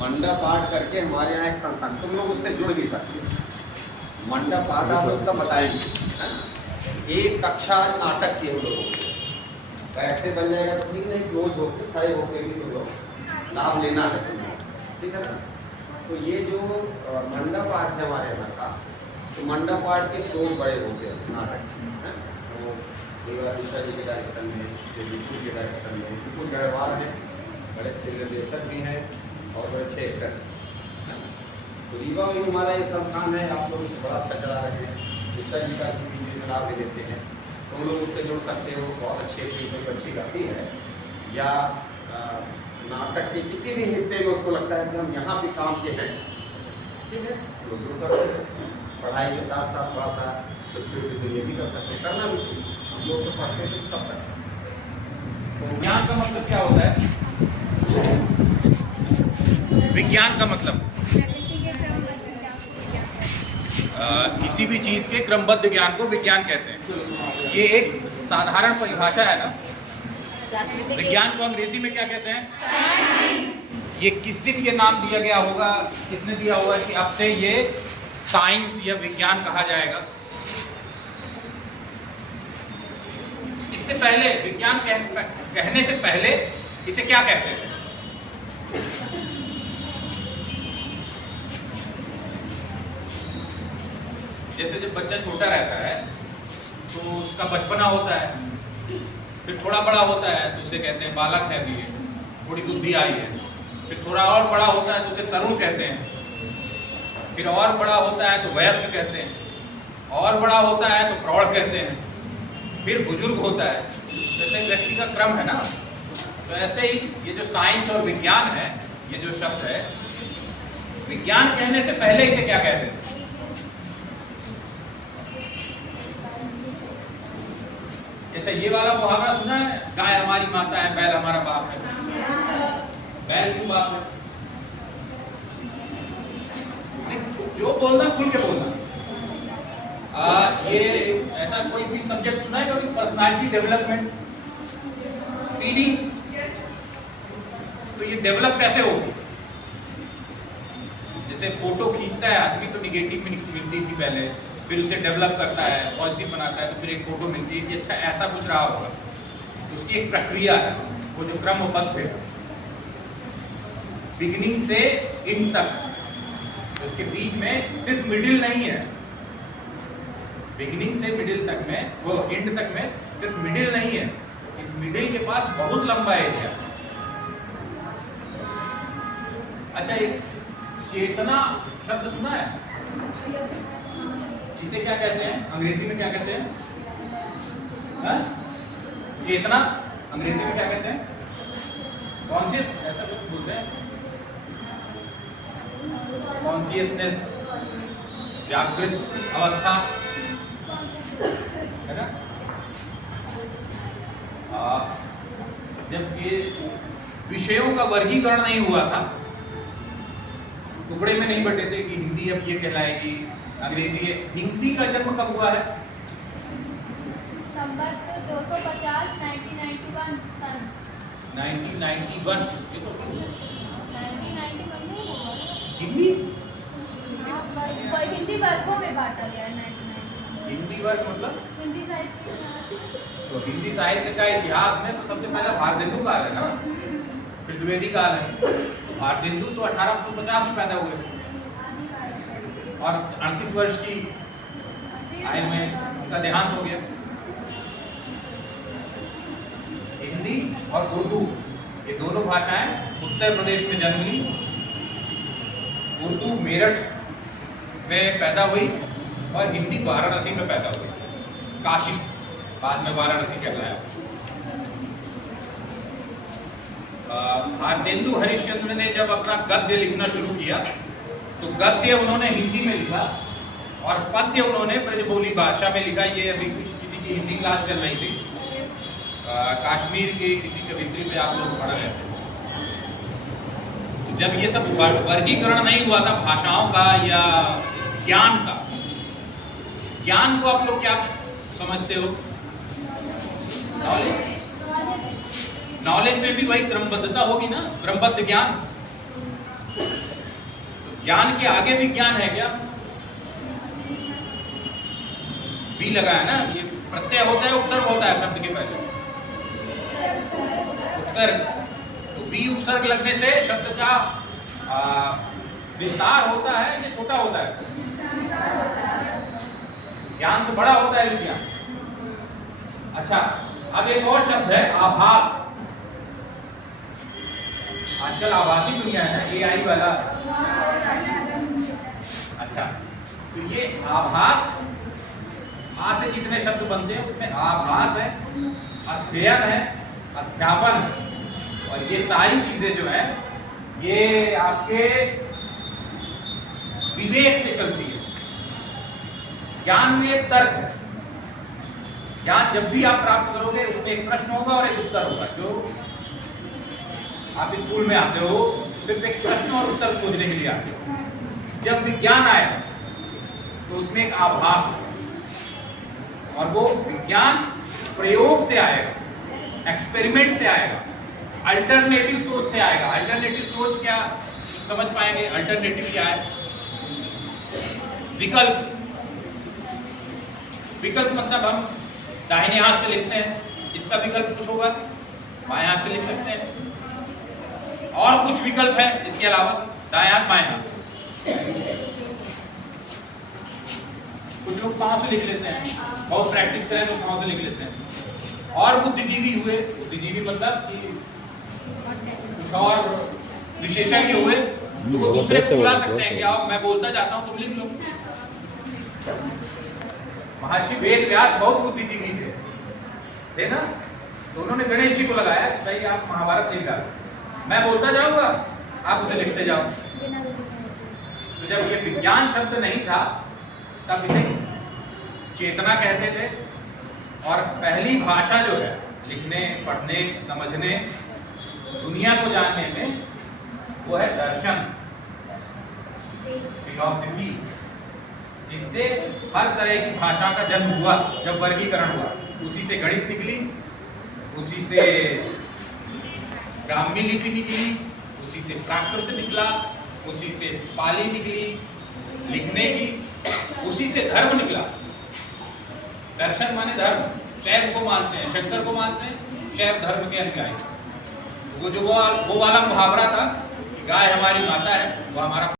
मंडप पाठ करके हमारे यहाँ एक संस्थान, तुम लोग उससे जुड़ भी सकते हो। मंडप पाठ आप लोग सब बताएंगे, है ना। एक कक्षा नाटक की हम लोगों को बैठते बन जाएगा तो ठीक नहीं, क्लोज होकर खड़े होकर भी तुम लोग लाभ लेना है तुम लोग, ठीक है ना। तो ये जो मंडप पाठ है हमारे यहाँ का, तो मंडप पाठ के शोज बड़े होते हैं नाटक, है। तो मिश्रा जी के डायरेक्शन में, विपुल के डायरेक्शन में, विपुल गढ़वाल हैं, बड़े अच्छे निर्देशक भी हैं और बड़े अच्छे एक्टर हैं। तो रीवा में हमारा ये संस्थान है, आप लोग बड़ा अच्छा चला रहे हैं। मिश्रा जी का लाभ भी देते हैं, तो हम लोग उससे जुड़ सकते हो। बहुत अच्छी कोई बच्ची गाती है या नाटक के किसी भी हिस्से में उसको लगता है कि हम यहाँ भी काम के हैं, ठीक है, तो जुड़ सकते हैं। पढ़ाई के साथ साथ थोड़ा सा ये भी कर सकते हैं, करना भी चाहिए। हम लोग तो पढ़ते हैं सब तक। तो ज्ञान का मतलब क्या होता है? विज्ञान का मतलब किसी भी चीज के क्रमबद्ध ज्ञान को विज्ञान कहते हैं। ये एक साधारण परिभाषा है ना। विज्ञान को अंग्रेजी में क्या कहते हैं? ये किस दिन ये नाम दिया गया होगा, किसने दिया होगा कि अब से ये साइंस या विज्ञान कहा जाएगा? इससे पहले विज्ञान कहने से पहले इसे क्या कहते थे? जैसे जब बच्चा छोटा रहता है तो उसका बचपना होता है, फिर थोड़ा बड़ा होता है तो उसे कहते हैं बालक है, अभी थोड़ी बुद्धि आई है। फिर थोड़ा और बड़ा होता है तो उसे तरुण कहते हैं। फिर और बड़ा होता है तो वयस्क कहते हैं। और बड़ा होता है तो प्रौढ़ कहते हैं। फिर बुजुर्ग होता है। जैसे व्यक्ति का क्रम है ना, तो ऐसे ही ये जो साइंस और विज्ञान है, ये जो शब्द है, विज्ञान कहने से पहले इसे क्या कहते हैं? अच्छा, ये वाला मुहावरा सुना है, गाय हमारी माता है, बैल हमारा बाप है। बैल क्यों बाप है? जो बोलना खुल के बोलना। ये ऐसा कोई भी सब्जेक्ट सुना है कभी? Personality development, PD. तो ये डेवलप कैसे होगी? जैसे फोटो खींचता है आदमी तो निगेटिव मिलती थी पहले, फिर उसे डेवलप करता है, पॉजिटिव बनाता है, तो फिर एक फोटो मिलती है कि अच्छा ऐसा कुछ रहा होगा। तो उसकी एक प्रक्रिया है, वो जो क्रमबद्ध है बिगिनिंग से एंड तक। तो उसके बीच में सिर्फ मिडिल नहीं है, बिगिनिंग से मिडिल तक में, वो एंड तक में सिर्फ मिडिल नहीं है, इस मिडिल के पास बहुत लंबा एरिया। अच्छा, एक चेतना शब्द सुना है? इसे क्या कहते हैं अंग्रेजी में? क्या कहते हैं? चेतना अंग्रेजी में क्या कहते हैं? कॉन्शियस, ऐसा कुछ बोलते हैं। कॉन्शियसनेस, जागृत अवस्था, है ना। जब ये विषयों का वर्गीकरण नहीं हुआ था, टुकड़े में नहीं बटे थे कि हिंदी अब ये कहलाएगी, अंग्रेजी है। हिंदी का जन्म कब हुआ है? संवत 250 1991 सन 1991। ये तो 1991 में हिंदी हिंदी वर्गों में बांटा गया है। 1991 हिंदी वर्ग मतलब हिंदी साहित्य। तो हिंदी साहित्य का इतिहास में तो सबसे पहला भारतेंदु काल है ना, फिर द्विवेदी काल है। तो भारतेंदु तो 1850 में पैदा हुए और 38 वर्ष की आयु में उनका देहांत हो गया। हिंदी और उर्दू ये दोनों भाषाएं उत्तर प्रदेश में जन्म ली। उर्दू मेरठ में पैदा हुई और हिंदी वाराणसी में पैदा हुई, काशी, बाद में वाराणसी कहलाया। भारतेंदु हरिश्चंद्र ने जब अपना गद्य लिखना शुरू किया तो गद्य उन्होंने हिंदी में लिखा और पद्य उन्होंने ब्रजबोली भाषा में लिखा। ये अभी किसी की हिंदी क्लास चल रही थी, कश्मीर के किसी कवित्री पे आप लोग पढ़ रहे थे। जब ये सब वर्गीकरण नहीं हुआ था भाषाओं का या ज्ञान का, ज्ञान को आप लोग क्या समझते हो? नॉलेज में भी वही क्रमबद्धता होगी ना, क्रमबद्ध ज्ञान। तो ज्ञान के आगे भी ज्ञान है क्या? भी लगा है ना, ये प्रत्यय होता है उपसर्ग होता है शब्द के पहले? उपसर्ग। तो बी उपसर्ग लगने से शब्द का विस्तार होता है या छोटा होता है? ज्ञान से बड़ा होता है विज्ञान। अच्छा, अब एक और शब्द है आभास। आजकल आभासी दुनिया है ना, एआई वाला। अच्छा, तो ये आभास, आ से जितने शब्द बनते हैं उसमें आभास है, अध्ययन है, अध्यापन है, और ये सारी चीजें जो है ये आपके विवेक से चलती है। ज्ञान में तर्क है। ज्ञान जब भी आप प्राप्त करोगे उसमें एक प्रश्न होगा और एक उत्तर होगा। जो आप स्कूल में आते हो सिर्फ एक प्रश्न और उत्तर खोजने के लिए आते हो। जब विज्ञान आएगा तो उसमें एक आभास होगा, और वो विज्ञान प्रयोग से आएगा, एक्सपेरिमेंट से आएगा, अल्टरनेटिव सोच से आएगा। अल्टरनेटिव सोच क्या समझ पाएंगे? अल्टरनेटिव क्या है? विकल्प। विकल्प मतलब हम दाहिने हाथ से लिखते हैं, इसका विकल्प कुछ होगा, बाएं हाथ से लिख सकते हैं, और कुछ विकल्प है इसके अलावा, दाएं हाथ बाएं हाथ। कुछ लोग पांव से लिख लेते हैं, बहुत प्रैक्टिस करें तो पांव से लिख लेते हैं। और बुद्धिजीवी हुए, बुद्धिजीवी मतलब कि कुछ और विशेषज्ञ हुए तो वो दूसरे को बुला सकते हैं कि आओ मैं बोलता जाता हूं तुम लिख लो। महर्षि वेद व्यास बहुत बुद्धिजीवी थे ना, तो उन्होंने गणेश जी को लगाया कि भाई आप महाभारत लिख डालो, मैं बोलता जाऊंगा आप उसे लिखते जाओ। तो जब ये विज्ञान शब्द नहीं था तब इसे चेतना कहते थे, और पहली भाषा जो है लिखने, पढ़ने, समझने, दुनिया को जानने में, वो है दर्शन, फिलॉसफी, जिससे हर तरह की भाषा का जन्म हुआ। जब वर्गीकरण हुआ उसी से गणित निकली, उसी से ब्राह्मी लिपि निकली, उसी से प्राकृत निकला, उसी से पाली निकली लिखने की, उसी से धर्म निकला। दर्शन माने धर्म। शैव को मानते हैं, शंकर को मानते हैं, शैव धर्म के अनुयायी। वो वाला मुहावरा था कि गाय हमारी माता है, वो हमारा